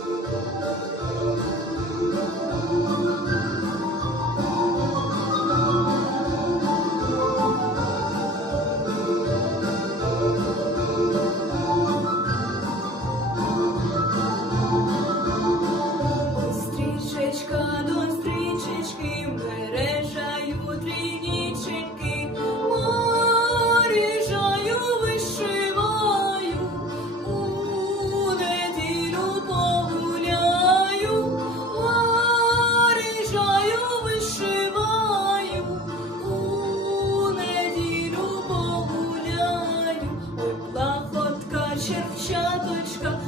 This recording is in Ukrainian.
Música черчаточка.